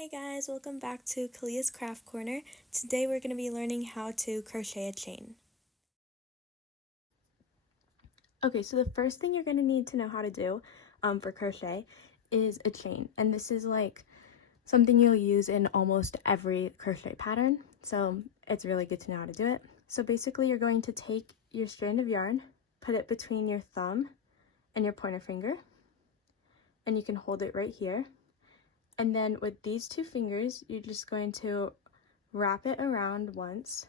Hey guys, welcome back to Kalia's Craft Corner. Today we're going to be learning how to crochet a chain. Okay, so the first thing you're going to need to know how to do for crochet is a chain. And this is like something you'll use in almost every crochet pattern. So it's really good to know how to do it. So basically you're going to take your strand of yarn, put it between your thumb and your pointer finger, and you can hold it right here. And then with these two fingers, you're just going to wrap it around once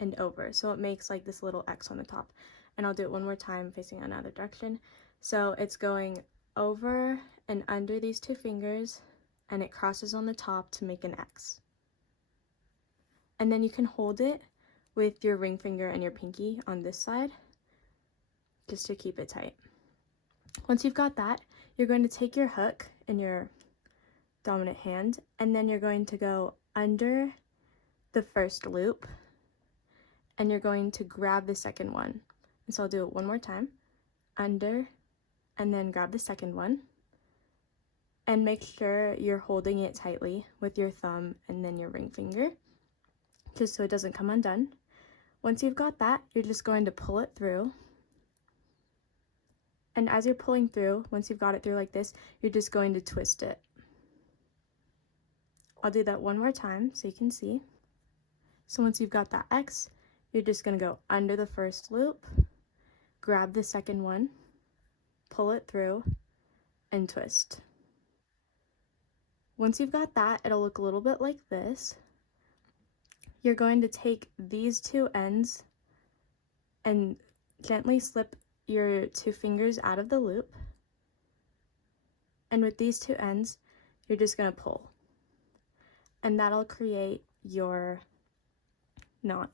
and over, so it makes like this little X on the top. And I'll do it one more time facing another direction. So it's going over and under these two fingers, and it crosses on the top to make an X. And then you can hold it with your ring finger and your pinky on this side just to keep it tight. Once you've got that, you're going to take your hook in your dominant hand, and then you're going to go under the first loop, and you're going to grab the second one. And so I'll do it one more time. Under, and then grab the second one. And make sure you're holding it tightly with your thumb and then your ring finger, just so it doesn't come undone. Once you've got that, you're just going to pull it through. And as you're pulling through, once you've got it through like this, you're just going to twist it. I'll do that one more time so you can see. So once you've got that X, you're just going to go under the first loop, grab the second one, pull it through, and twist. Once you've got that, it'll look a little bit like this. You're going to take these two ends and gently slip your two fingers out of the loop. And with these two ends, you're just going to pull. And that'll create your knot.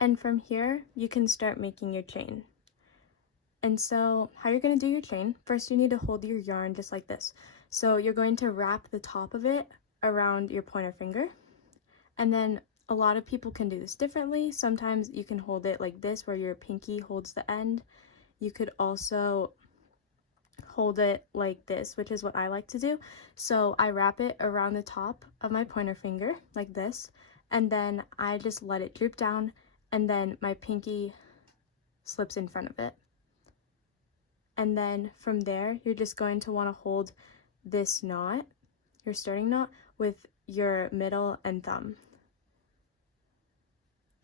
And from here, you can start making your chain. And so how you're going to do your chain, first you need to hold your yarn just like this. So you're going to wrap the top of it around your pointer finger. And then a lot of people can do this differently. Sometimes you can hold it like this where your pinky holds the end. You could also hold it like this, which is what I like to do. So I wrap it around the top of my pointer finger like this, and then I just let it droop down, and then my pinky slips in front of it. And then from there, you're just going to want to hold this knot, your starting knot, with your middle and thumb,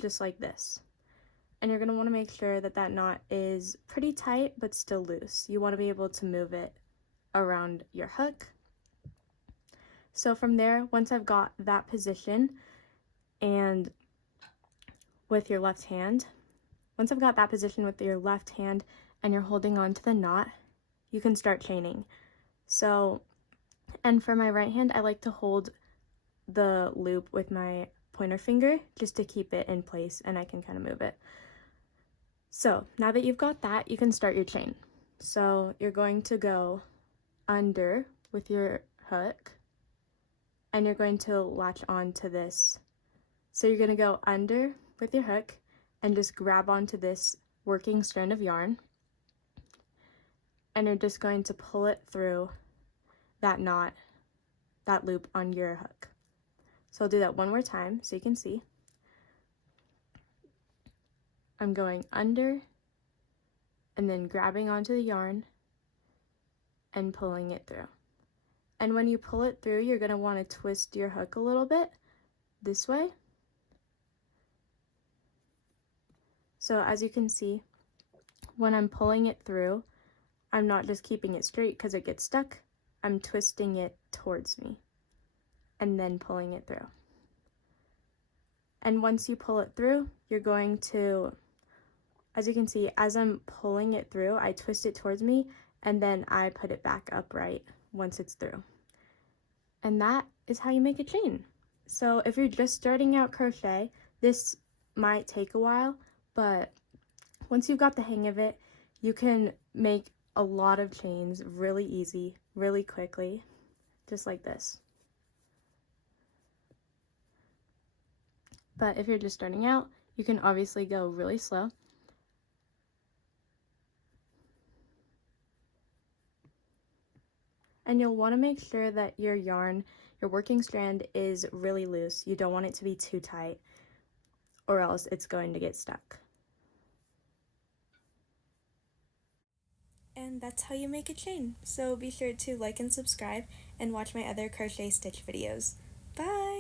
just like this. And you're going to want to make sure that that knot is pretty tight but still loose. You want to be able to move it around your hook. So from there, once I've got that position, and with your left hand, once I've got that position with your left hand and you're holding on to the knot, you can start chaining. So, and for my right hand, I like to hold the loop with my pointer finger just to keep it in place, and I can kind of move it. So now that you've got that, you can start your chain. So you're going to go under with your hook, and you're going to latch on to this. So you're going to go under with your hook and just grab onto this working strand of yarn, and you're just going to pull it through that knot, that loop on your hook. So I'll do that one more time so you can see. I'm going under and then grabbing onto the yarn and pulling it through. And when you pull it through, you're going to want to twist your hook a little bit this way. So as you can see, when I'm pulling it through, I'm not just keeping it straight because it gets stuck. I'm twisting it towards me and then pulling it through. And once you pull it through, you're going to, as you can see, as I'm pulling it through, I twist it towards me, and then I put it back upright once it's through. And that is how you make a chain. So if you're just starting out crochet, this might take a while, but once you've got the hang of it, you can make a lot of chains really easy, really quickly, just like this. But if you're just starting out, you can obviously go really slow. And you'll want to make sure that your yarn, your working strand, is really loose. You don't want it to be too tight, or else it's going to get stuck. And that's how you make a chain. So be sure to like and subscribe and watch my other crochet stitch videos. Bye!